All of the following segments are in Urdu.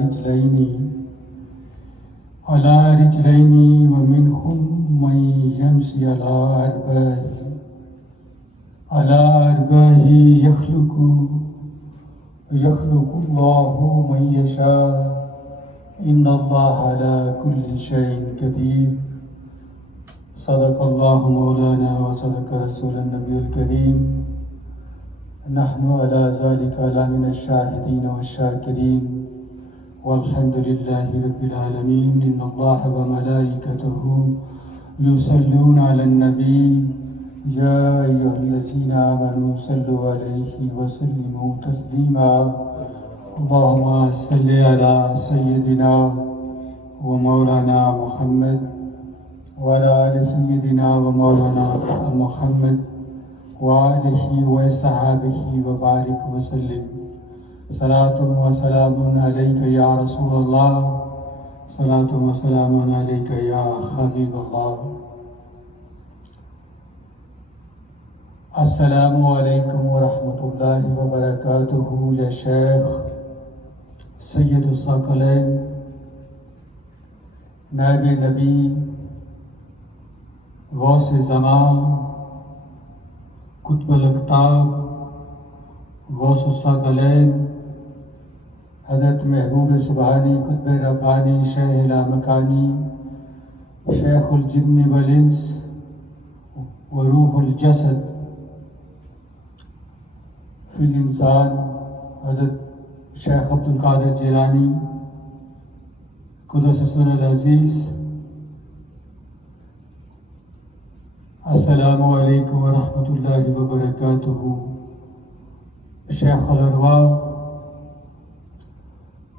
رجلين على رجلين ومنهم من يمشي على أربع يخلق الله من يشاء إن الله على كل شيء قدير صدق الله مولانا وصدق رسول النبي الكريم نحن على ذلك من الشاهدين والشاكرين والحمد لله رب العالمين إن الله وملائكته يصلون على النبي يا أيها الذين آمنوا صلوا عليه وسلموا تسليما اللهم صل على سيدنا ومولانا محمد وعلى آل سيدنا ومولانا محمد وآله وصحبه وبارك وسلم صلاة وسلام عليك يا رسول الله صلاة وسلام عليك يا حبيب الله السلام علیکم ورحمۃ اللہ وبرکاتہ یا شیخ سید الثقلین نائب نبی غوث زمان قطب الاقطاب غوث الثقلین حضرت محبوب سبحانی قطب ربانی شیخ لامکانی شیخ الجن والانس وروح الجسد فی الانسان حضرت شیخ عبد القادر جیلانی قدس سر العزیز السلام علیکم ورحمۃ اللہ وبرکاتہ شیخ الارواح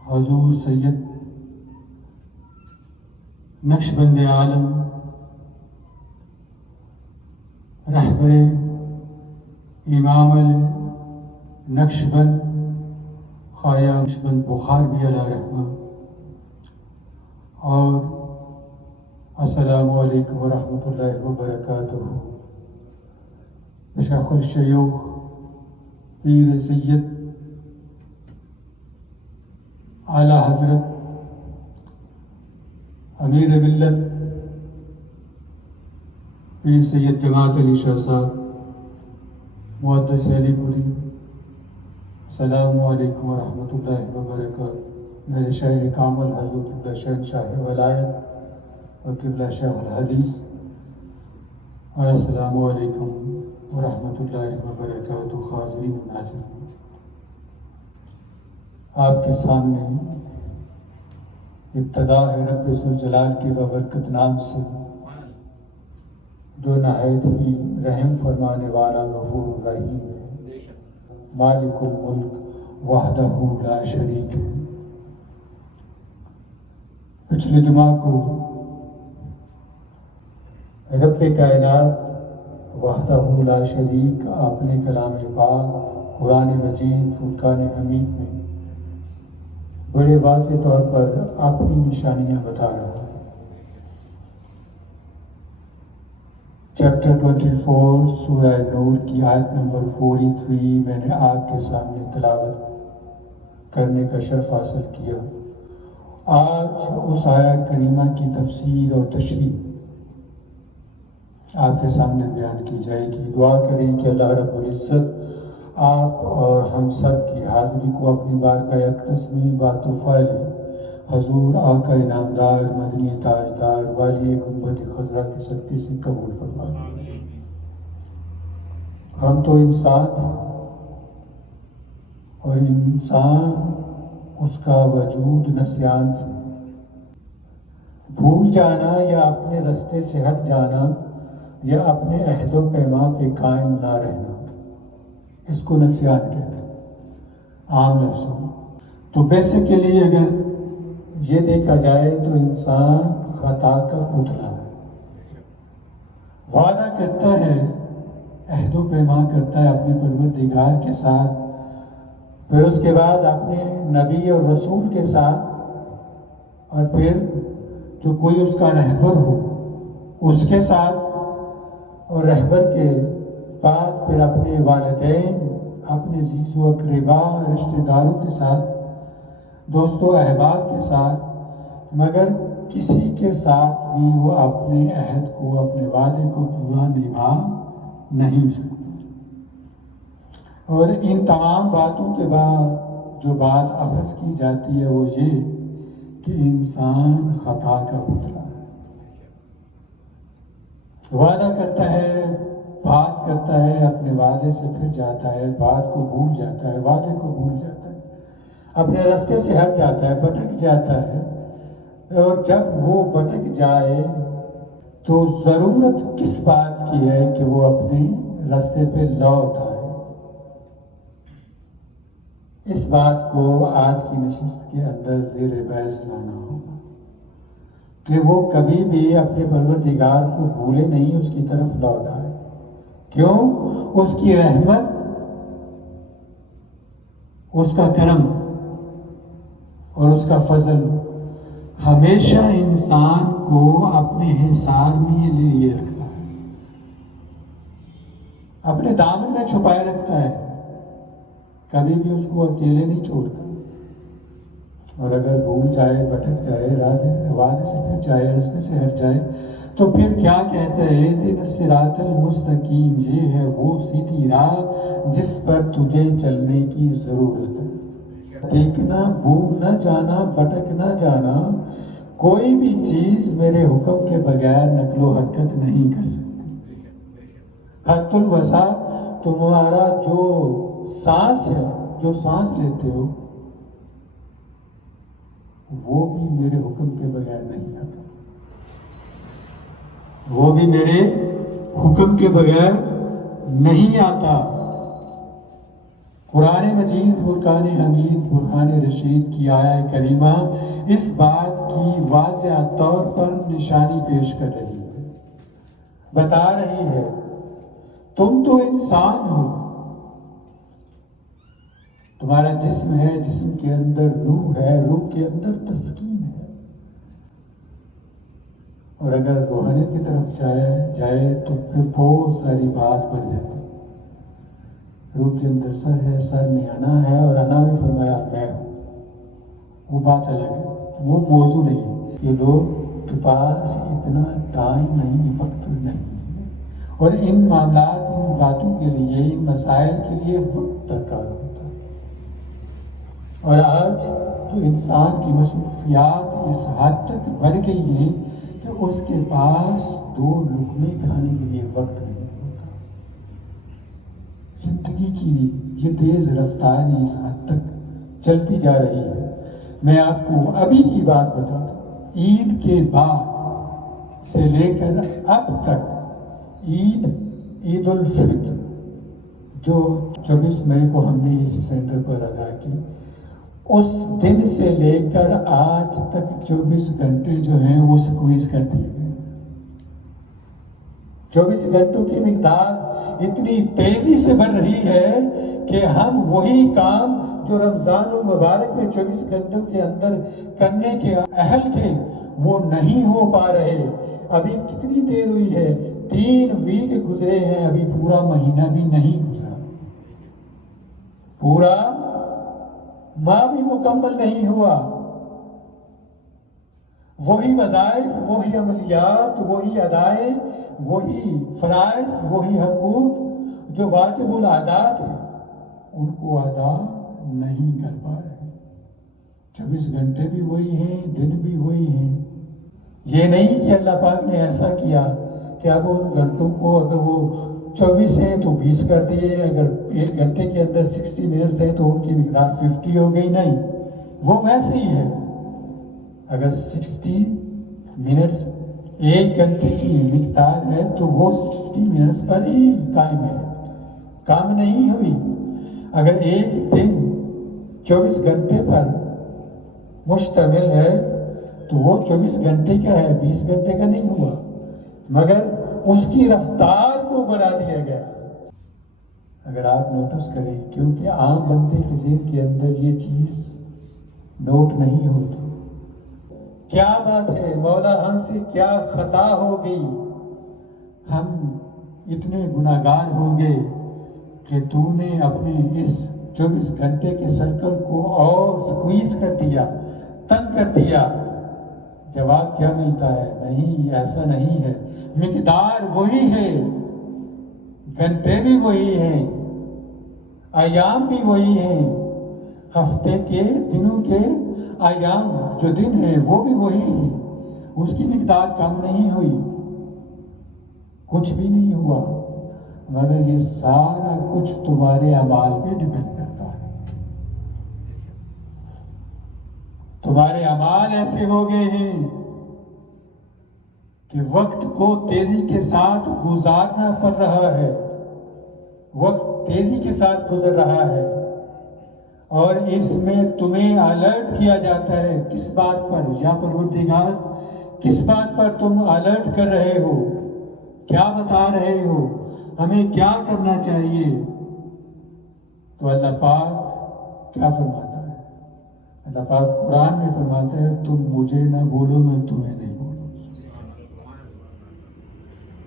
حضور سید نقشبند عالم رہبر امام نقشبند خواجہ نقشبند بخار بھی علیہ رحمہ اور السلام علیکم ورحمۃ اللہ وبرکاتہ شیخ الشیوخ پیر سید اعلیٰ حضرت امیر ملت پیر سید جماعت علی شاہ صاحب محدث علی پوری السلام علیکم ورحمۃ اللہ وبرکاتہ میرے شیخ کامل حضور قبلہ شہنشاہ ولایت اور قبلہ شیخ الحدیث اور السلام علیکم ورحمۃ اللہ وبرکاتہ حاضرین و ناظرین آپ کے سامنے ابتدا ہے رب ذوالجلال کی ببرکت نام سے جو نہایت ہی رحم فرمانے والا غفور رحیم ہے مالک الملک وحدہ لا شریک ہے پچھلے جمعہ کو رب کائنات وحدہ لا شریک اپنے کلام پاک قرآن مجید فرقان حمید میں بڑے واضح طور پر اپنی نشانیاں بتا رہا ہے چیپٹر 24 سورہ نور کی آیت نمبر 43 میں نے آپ کے سامنے تلاوت کرنے کا شرف حاصل کیا آج اس آیت کریمہ کی تفسیر اور تشریح آپ کے سامنے بیان کی جائے گی دعا کریں کہ اللہ رب العزت آپ اور ہم سب کی حاضری کو اپنی بارگاہ اقدس میں باتوفائل حضور آقا انعامدار مدنی تاجدار والی گنبد خضرا کے صدقے سے قبول فرمائے ہم تو انسان ہیں اور انسان اس کا وجود نسیان سے بھول جانا یا اپنے رستے سے ہٹ جانا یا اپنے عہد و پیما پہ قائم نہ رہنا اس کو نسیان کہتے ہیں عام لفظوں میں تو بیسیکلی اگر یہ دیکھا جائے تو انسان خطا کا پتلا ہے وعدہ کرتا ہے عہد و پیما کرتا ہے اپنے پروردگار کے ساتھ پھر اس کے بعد اپنے نبی اور رسول کے ساتھ اور پھر جو کوئی اس کا رہبر ہو اس کے ساتھ اور رہبر کے بعد پھر اپنے والدین اپنے عزیز و اقربا رشتہ داروں کے ساتھ دوستوں احباب کے ساتھ، مگر کسی کے ساتھ بھی وہ اپنے عہد کو، اپنے وعدے کو پورا نبھا نہیں سکتا۔ اور ان تمام باتوں کے بعد جو بات اخذ کی جاتی ہے وہ یہ کہ انسان خطا کا پتلا ہے، وعدہ کرتا ہے، بات کرتا ہے، اپنے وعدے سے پھر جاتا ہے، بات کو بھول جاتا ہے، وعدے کو بھول جاتا ہے، اپنے راستے سے ہٹ جاتا ہے، بھٹک جاتا ہے۔ اور جب وہ بھٹک جائے تو ضرورت کس بات کی ہے کہ وہ اپنے راستے پہ لوٹ آئے؟ اس بات کو آج کی نشست کے اندر زیر بحث لانا ہوگا کہ وہ کبھی بھی اپنے پروردگار کو بھولے نہیں، اس کی طرف لوٹ آئے۔ کیوں؟ اس کی رحمت، اس کا کرم اور اس کا فضل ہمیشہ انسان کو اپنے حصار میں لیے رکھتا ہے، اپنے دامن میں چھپائے رکھتا ہے، کبھی بھی اس کو اکیلے نہیں چھوڑتا۔ اور اگر بھول جائے، بھٹک جائے، وعدے سے پھر جائے، راستے سے ہٹ جائے، تو پھر کیا کہتے ہیں؟ اہدنا الصراط المستقیم، یہ ہے وہ سیدھی راہ جس پر تجھے چلنے کی ضرورت ہے۔ دیکھنا، بھول نہ جانا، بھٹک نہ جانا، کوئی بھی چیز میرے حکم کے بغیر نقل و حرکت نہیں کر سکتی۔ حد الوسع تمہارا جو سانس ہے، جو سانس لیتے ہو، وہ بھی میرے حکم کے بغیر نہیں آتا، وہ بھی میرے حکم کے بغیر نہیں آتا۔ قرآن مجید فرقان حمید برہان رشید کی آیہ کریمہ اس بات کی واضح طور پر نشانی پیش کر رہی ہے، بتا رہی ہے تم تو انسان ہو، تمہارا جسم ہے، جسم کے اندر روح ہے، روح کے اندر تسکین ہے، اور اگر روحانیت کی طرف جائے تو پھر بہت ساری بات بڑھ جاتی ہے۔ روح کے اندر سر ہے، سر میں انا ہے، اور انا میں فرمایا میں ہوں، وہ بات الگ ہے، وہ موضوع نہیں ہے۔ یہ لوگ کے پاس اتنا ٹائم نہیں، وقت نہیں، اور ان معاملات، ان باتوں کے لیے، ان مسائل کے لیے وقت درکار ہوتا ہے۔ اور آج تو انسان کی مصروفیات اس حد تک بڑھ گئی ہیں کہ اس کے پاس 2 لقمے کھانے کے لیے وقت نہیں ہوتا۔ زندگی کی یہ تیز رفتاری اس حد تک چلتی جا رہی ہے۔ میں آپ کو ابھی کی بات بتاتا ہوں، عید کے بعد سے لے کر اب تک، عید الفطر جو 24 مئی کو ہم نے اسی سینٹر پر ادا کی، اس دن سے لے کر آج تک 24 گھنٹے جو ہیں وہ سکویز کر دیے گئے۔ 24 گھنٹوں کی مقدار اتنی تیزی سے بڑھ رہی ہے کہ ہم وہی کام جو رمضان المبارک میں 24 گھنٹوں کے اندر کرنے کے اہل تھے وہ نہیں ہو پا رہے۔ ابھی کتنی دیر ہوئی ہے؟ 3 ویک گزرے ہیں، ابھی پورا مہینہ بھی نہیں گزرا، پورا ماہ بھی مکمل نہیں ہوا۔ وہی وظائف، وہی عملیات، وہی ادائیں، وہی فرائض، وہی حقوق جو واجب العادات ہیں ان کو ادا نہیں کر پا رہے۔ 24 گھنٹے بھی وہی ہیں، دن بھی وہی ہیں۔ یہ نہیں کہ اللہ پاک نے ایسا کیا کہ اب ان گھنٹوں کو اگر وہ 24 ہیں تو 20 کر دیے، اگر 1 گھنٹے کے اندر 60 منٹس ہیں تو ان کی مقدار 50 ہو گئی، نہیں، وہ ویسے ہی ہے۔ اگر 60 منٹس 1 گھنٹے کی مقدار ہے تو وہ 60 منٹس پر ہی قائم ہے، کام نہیں ہوئی۔ اگر ایک دن 24 گھنٹے پر مشتمل ہے تو وہ 24 گھنٹے کا ہے، 20 گھنٹے کا نہیں ہوا، مگر اس کی رفتار کو بڑھا دیا گیا۔ اگر آپ نوٹس کریں، کیونکہ عام بندے کے ذہن کے اندر یہ چیز نوٹ نہیں ہوتی، کیا بات ہے مولا ہم سے کیا خطا ہو گئی، ہم اتنے گناہگار ہو گئے کہ تو نے اپنے اس 24 گھنٹے کے سرکل کو اور سکویز کر دیا، تنگ کر دیا، جواب کیا ملتا ہے؟ نہیں، ایسا نہیں ہے، مقدار وہی ہے، گھنٹے بھی وہی ہیں، ایام بھی وہی ہیں، ہفتے کے دنوں کے ایام جو دن ہیں وہ بھی وہی ہیں، اس کی مقدار کم نہیں ہوئی، کچھ بھی نہیں ہوا، مگر یہ سارا کچھ تمہارے اعمال پہ ڈیپینڈ کرتا ہے۔ تمہارے اعمال ایسے ہو گئے ہیں کہ وقت کو تیزی کے ساتھ گزارنا پڑ رہا ہے، وقت تیزی کے ساتھ گزر رہا ہے، اور اس میں تمہیں الرٹ کیا جاتا ہے۔ کس بات پر؟ یا پروردگار کس بات پر تم الرٹ کر رہے ہو؟ کیا بتا رہے ہو؟ ہمیں کیا کرنا چاہیے؟ تو اللہ پاک کیا فرماتا ہے؟ اللہ پاک قرآن میں فرماتا ہے تم مجھے نہ بھولو، میں تمہیں نہیں بھولوں،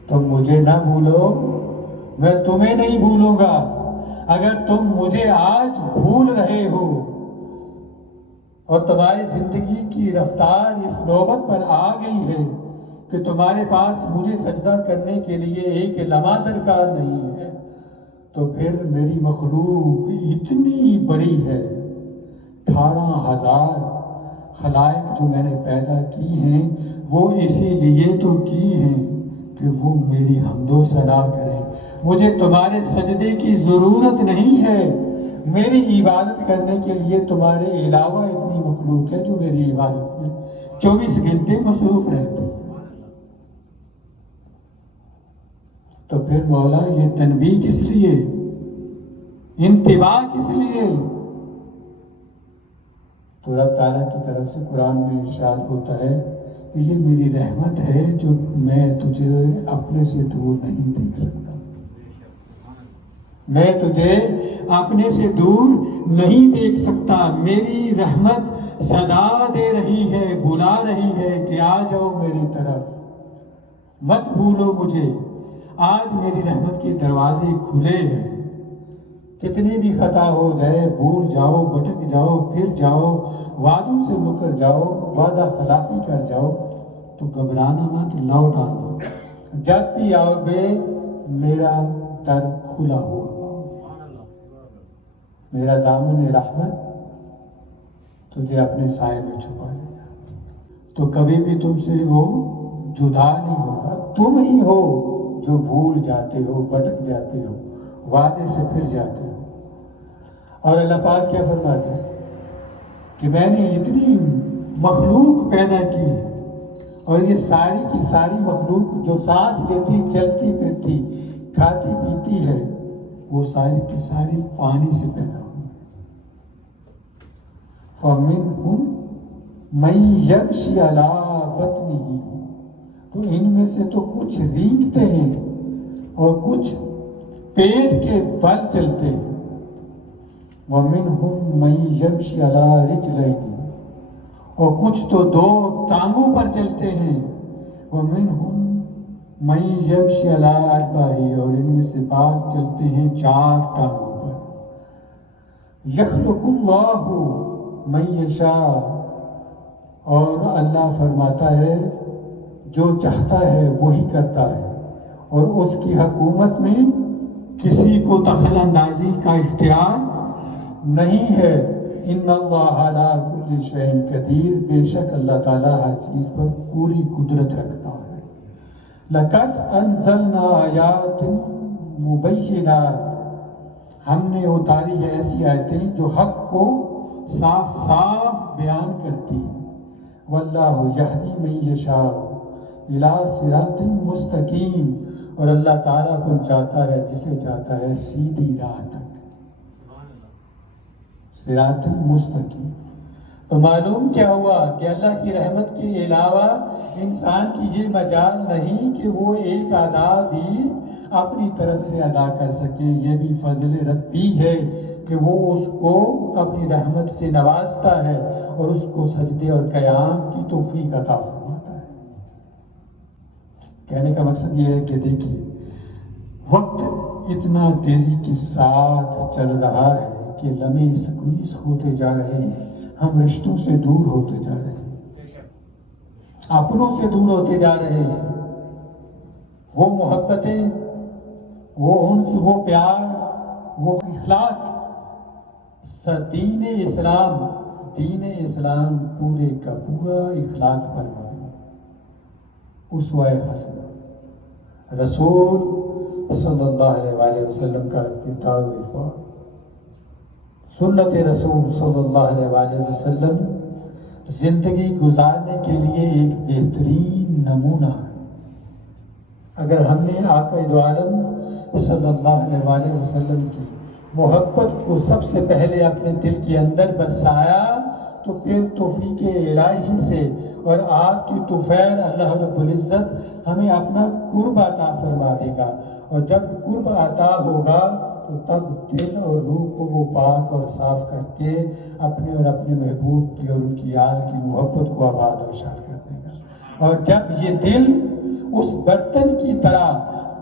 تم مجھے نہ بھولو، میں تمہیں نہیں بھولوں گا۔ اگر تم مجھے آج بھول رہے ہو اور تمہاری زندگی کی رفتار اس نوبت پر آ گئی ہے کہ تمہارے پاس مجھے سجدہ کرنے کے لیے ایک لمحہ درکار نہیں ہے، تو پھر میری مخلوق اتنی بڑی ہے، 18,000 خلائق جو میں نے پیدا کی ہیں وہ اسی لیے تو کی ہیں کہ وہ میری حمد و ثنا کریں۔ مجھے تمہارے سجدے کی ضرورت نہیں ہے، میری عبادت کرنے کے لیے تمہارے علاوہ اتنی مخلوق ہے جو میری عبادت میں 24 گھنٹے مصروف رہتی ہے۔ تو پھر مولا یہ تنبیہ کس لیے، انتباہ کس لیے؟ تو رب تعالیٰ کی طرف سے قرآن میں ارشاد ہوتا ہے کہ یہ میری رحمت ہے جو میں تجھے اپنے سے دور نہیں دیکھ سکتا، میں تجھے اپنے سے دور نہیں دیکھ سکتا، میری رحمت صدا دے رہی ہے، بلا رہی ہے کہ آ جاؤ میری طرف، مت بھولو مجھے، آج میری رحمت کے دروازے کھلے ہیں، کتنی بھی خطا ہو جائے، بھول جاؤ، بھٹک جاؤ، پھر جاؤ، وعدوں سے مکر جاؤ، وعدہ خلافی کر جاؤ، تو گھبرانا مت، لوٹ آنا، جب بھی آؤ گے میرا در کھلا ہوا پاؤ گے، میرا دامن رحمت تجھے اپنے سائے میں چھپا لے گا، تو کبھی بھی تم سے وہ جدا نہیں ہوگا، تم ہی ہو جو بھول جاتے ہو، بھٹک جاتے ہو، وعدے سے پھر جاتے ہو۔ اور اللہ پاک کیا فرماتے ہیں کہ میں نے اتنی مخلوق پیدا کی، اور یہ ساری کی ساری مخلوق جو سانس لیتی، چلتی پھرتی، کھاتی پیتی ہے، وہ ساری کی ساری پانی سے پیدا ہوئی۔ فَمِنْهُمْ مَن يَمْشِي عَلَىٰ بَطْنِهِ، تو ان میں سے تو کچھ رینگتے ہیں اور کچھ پیٹ کے بل چلتے ہیں۔ وَمِنْهُمْ مَن يَمْشِي عَلَىٰ رِجْلَيْنِ، اور کچھ تو دو ٹانگوں پر چلتے ہیں۔ وَمِنْهُمْ مَن يَمْشِي عَلَىٰ أَرْبَعٍ، اور ان میں سے بعض چلتے ہیں 4 ٹانگوں پر۔ يَخْلُقُ اللَّهُ مَن يَشَاءُ، اور اللہ فرماتا ہے جو چاہتا ہے وہی کرتا ہے، اور اس کی حکومت میں کسی کو دخل اندازی کا اختیار نہیں ہے۔ ان اللہ علی کل شیء قدیر، بے شک اللہ تعالیٰ ہر چیز پر پوری قدرت رکھتا ہے۔ لقد انزلنا آیات مبینات، ہم نے اتاری ہے ایسی آیتیں جو حق کو صاف صاف بیان کرتی ہیں۔ واللہ یہدی من یشاء الی صراط مستقیم، اور اللہ تعالیٰ پہنچاتا ہے جسے چاہتا ہے سیدھی راہ تک، صراط مستقیم۔ تو معلوم کیا ہوا کہ اللہ کی رحمت کے علاوہ انسان کی یہ مجال نہیں کہ وہ ایک ادا بھی اپنی طرف سے ادا کر سکے، یہ بھی فضل ربی ہے کہ وہ اس کو اپنی رحمت سے نوازتا ہے اور اس کو سجدے اور قیام کی توفیق عطا فرماتا ہے۔ کہنے کا مقصد یہ ہے کہ دیکھیے وقت اتنا تیزی کے ساتھ چل رہا ہے کہ کہ لمحے سکویز ہوتے جا رہے ہیں، ہم رشتوں سے دور ہوتے جا رہے ہیں، اپنوں سے دور ہوتے جا رہے ہیں۔ وہ محبتیں، وہ انس، وہ پیار، وہ اخلاق، دین اسلام پورے کا پورا اخلاق پر مبنی، اسوہ حسنہ رسول صلی اللہ علیہ وآلہ وسلم کا کردار و رفاع، سنت رسول صلی اللہ علیہ وآلہ وسلم زندگی گزارنے کے لیے ایک بہترین نمونہ ہے۔ اگر ہم نے آقا دو عالم صلی اللہ علیہ وآلہ وسلم کی محبت کو سب سے پہلے اپنے دل کے اندر بسایا تو پھر توفیق الہی سے اور آپ کی طفیل اللہ رب العزت ہمیں اپنا قرب عطا فرما دے گا، اور جب قرب عطا ہوگا تو تب دل اور روح کو وہ پاک اور صاف کر کے اپنے اور اپنے محبوب کی اور ان کی آل کی محبت کو آباد اور شاد کر دے گا۔ اور جب یہ دل اس برتن کی طرح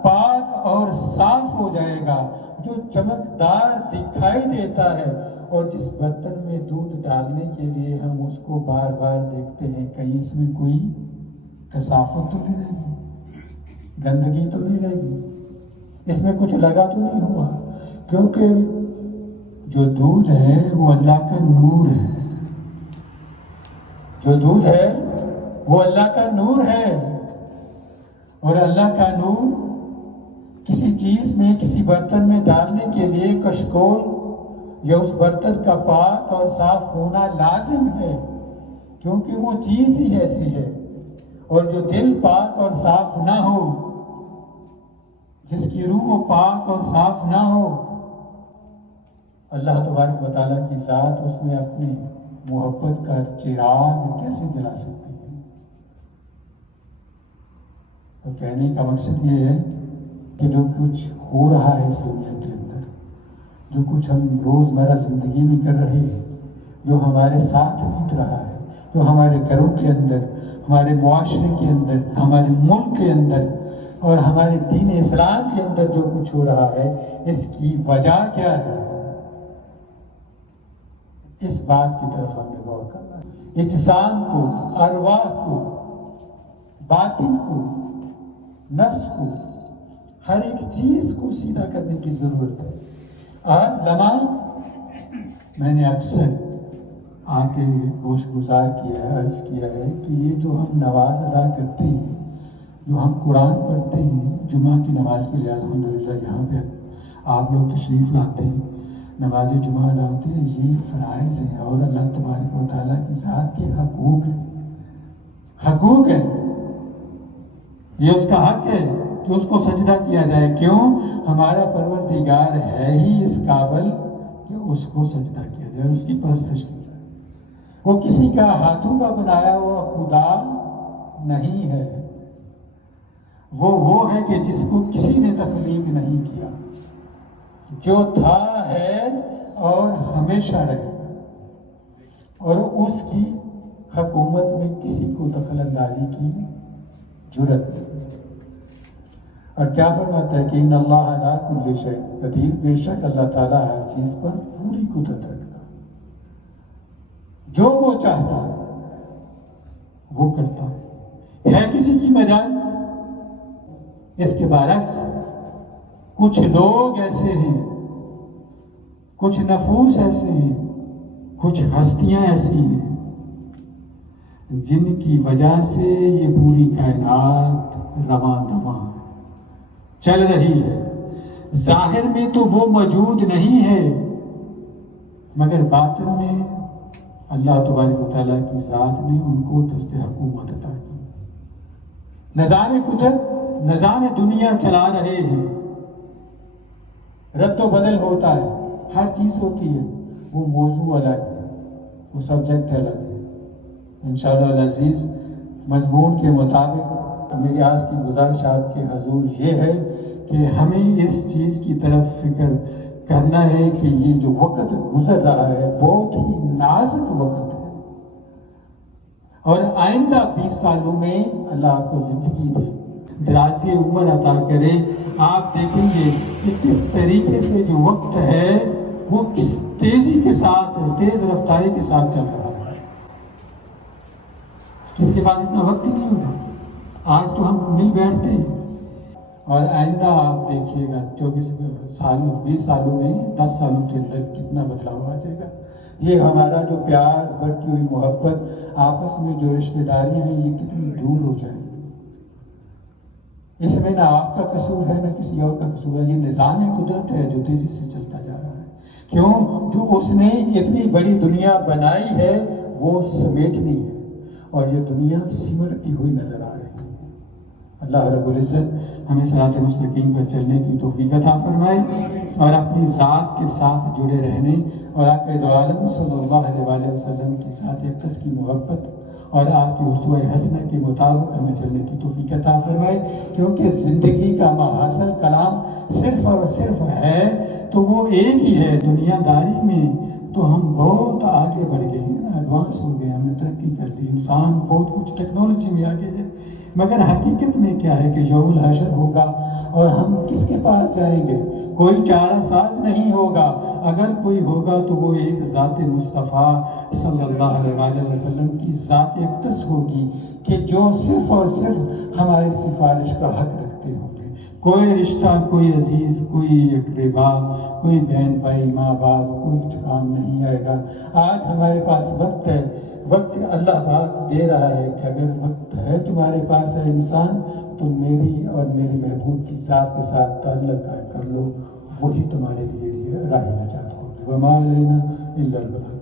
پاک اور صاف ہو جائے گا جو چمکدار دکھائی دیتا ہے، اور جس برتن میں دودھ ڈالنے کے لیے ہم اس کو بار بار دیکھتے ہیں کہیں اس میں کوئی کثافت تو نہیں رہے گی، گندگی تو نہیں رہے گی، اس میں کچھ لگا تو نہیں ہوا، کیونکہ جو دودھ ہے وہ اللہ کا نور ہے، جو دودھ ہے وہ اللہ کا نور ہے، اور اللہ کا نور کسی چیز میں، کسی برتن میں ڈالنے کے لیے کشکول یا اس برتن کا پاک اور صاف ہونا لازم ہے، کیونکہ وہ چیز ہی ایسی ہے۔ اور جو دل پاک اور صاف نہ ہو، جس کی روح پاک اور صاف نہ ہو، اللہ تبارک و تعالیٰ کی ذات اس میں اپنی محبت کا چراغ کیسے جلا سکتی ہے؟ تو کہنے کا مقصد یہ ہے کہ جو کچھ ہو رہا ہے اس دنیا کے اندر، جو کچھ ہم روزمرہ زندگی میں کر رہے ہیں، جو ہمارے ساتھ بیت رہا ہے، جو ہمارے گھروں کے اندر، ہمارے معاشرے کے اندر، ہمارے ملک کے اندر اور ہمارے دین اسلام کے اندر جو کچھ ہو رہا ہے، اس کی وجہ کیا ہے؟ اس بات کی طرف ہم نے غور کرنا ہے۔ اجسام کو، ارواح کو، باطن کو، نفس کو، ہر ایک چیز کو سیدھا کرنے کی ضرورت ہے۔ اور لمحہ میں نے اکثر آ کے گوش گزار کیا ہے، عرض کیا ہے کہ یہ جو ہم نماز ادا کرتے ہیں، جو ہم قرآن پڑھتے ہیں، جمعہ کی نماز کے لیے الحمدللہ یہاں پہ آپ لوگ تشریف لاتے ہیں، نماز جمعہ ادا ہوتی ہے، یہ فرائض ہیں اور اللہ تبارک و تعالیٰ کی ذات کے حقوق ہیں، حقوق ہیں، یہ اس کا حق ہے کہ اس کو سجدہ کیا جائے۔ کیوں؟ ہمارا پروردگار ہے ہی اس قابل کہ اس کو سجدہ کیا جائے، اس کی پرستش کی جائے۔ وہ کسی کا ہاتھوں کا بنایا ہوا خدا نہیں ہے، وہ ہے کہ جس کو کسی نے تخلیق نہیں کیا، جو تھا ہے اور ہمیشہ رہے گا، اور اس کی حکومت میں کسی کو دخل اندازی کی جرات نہیں۔ اور کیا فرماتا ہے کہ ان اللہ علی کل شیء قدیر، بے شک اللہ تعالیٰ ہر چیز پر پوری قدرت رکھتا ہے، جو وہ چاہتا ہے وہ کرتا ہے کسی کی مجال۔ اس کے برعکس کچھ لوگ ایسے ہیں، کچھ نفوس ایسے ہیں، کچھ ہستیاں ایسی ہیں جن کی وجہ سے یہ پوری کائنات رواں دواں چل رہی ہے۔ ظاہر میں تو وہ موجود نہیں ہے، مگر باطن میں اللہ تبارک و تعالیٰ کی ذات نے ان کو دست حکومت عطا کی۔ نظام قدرت، نظام دنیا چلا رہے ہیں، رد و بدل ہوتا ہے، ہر چیز ہوتی ہے، وہ موضوع الگ ہے، وہ سبجیکٹ الگ ہے۔ انشاءاللہ العزیز مضمون کے مطابق میری آج کی گزارش آپ کے حضور یہ ہے کہ ہمیں اس چیز کی طرف فکر کرنا ہے کہ یہ جو وقت گزر رہا ہے بہت ہی نازک وقت ہے، اور آئندہ 20 سالوں میں اللہ آپ کو زندگی دے، دراز عمر عطا کرے، آپ دیکھیں گے کہ کس طریقے سے جو وقت ہے وہ کس تیزی کے ساتھ، تیز رفتاری کے ساتھ چل رہا ہے. کسی کے پاس اتنا وقت ہی نہیں ہوگا. آج تو ہم مل بیٹھتے ہیں، اور آئندہ آپ دیکھیے گا 24 سالوں 20 سالوں میں 10 سالوں کے اندر کتنا بدلاؤ آ جائے گا. یہ ہمارا جو پیار، بڑھتی ہوئی محبت، آپس میں جو رشتہ داریاں ہیں، یہ کتنی دور ہو جائیں گی. اس میں نہ آپ کا قصور ہے نہ کسی اور کا قصور ہے. یہ نظام قدرت ہے جو تیزی سے چلتا جا رہا ہے. کیوں؟ جو اس نے اتنی بڑی دنیا بنائی ہے وہ سمیٹنی ہے، اور یہ دنیا سمٹتی ہوئی نظر آ رہی ہے. اللہ رب العزت ہمیں صراط مستقیم پر چلنے کی توفیق عطا فرمائے، اور اپنی ذات کے ساتھ جڑے رہنے، اور آقا دو عالم صلی اللہ علیہ وآلہ وسلم کی ذات اقدس کی محبت اور آپ کی اسوہ حسنہ کے مطابق ہمیں چلنے کی توفیق عطا فرمائے. کیونکہ زندگی کا ماحصل کلام صرف اور صرف ہے تو وہ ایک ہی ہے. دنیا داری میں تو ہم بہت آگے بڑھ گئے ہیں، ایڈوانس ہو گئے، ہم نے ترقی کر لی، انسان بہت کچھ ٹیکنالوجی میں آگے ہے. مگر حقیقت میں کیا ہے کہ یوم الحشر ہوگا، اور ہم کس کے پاس جائیں گے؟ کوئی چارہ ساز نہیں ہوگا. اگر کوئی ہوگا تو وہ ایک ذات مصطفیٰ صلی اللہ علیہ وآلہ وسلم کی ذات اقدس ہوگی، کہ جو صرف اور صرف ہماری سفارش کا حق رکھتے ہوں گے. کوئی رشتہ، کوئی عزیز، کوئی اقربا، کوئی بہن بھائی، ماں باپ، کوئی کام نہیں آئے گا. آج ہمارے پاس وقت ہے، وقت اللہ پاک دے رہا ہے کہ اگر وقت ہے تمہارے پاس ہے انسان، تو میری اور میرے محبوب کی ذات کے ساتھ تعلق قائم کر لو، وہی تمہارے لیے راہ نجات ہوگی. وما علینا الا البلاغ.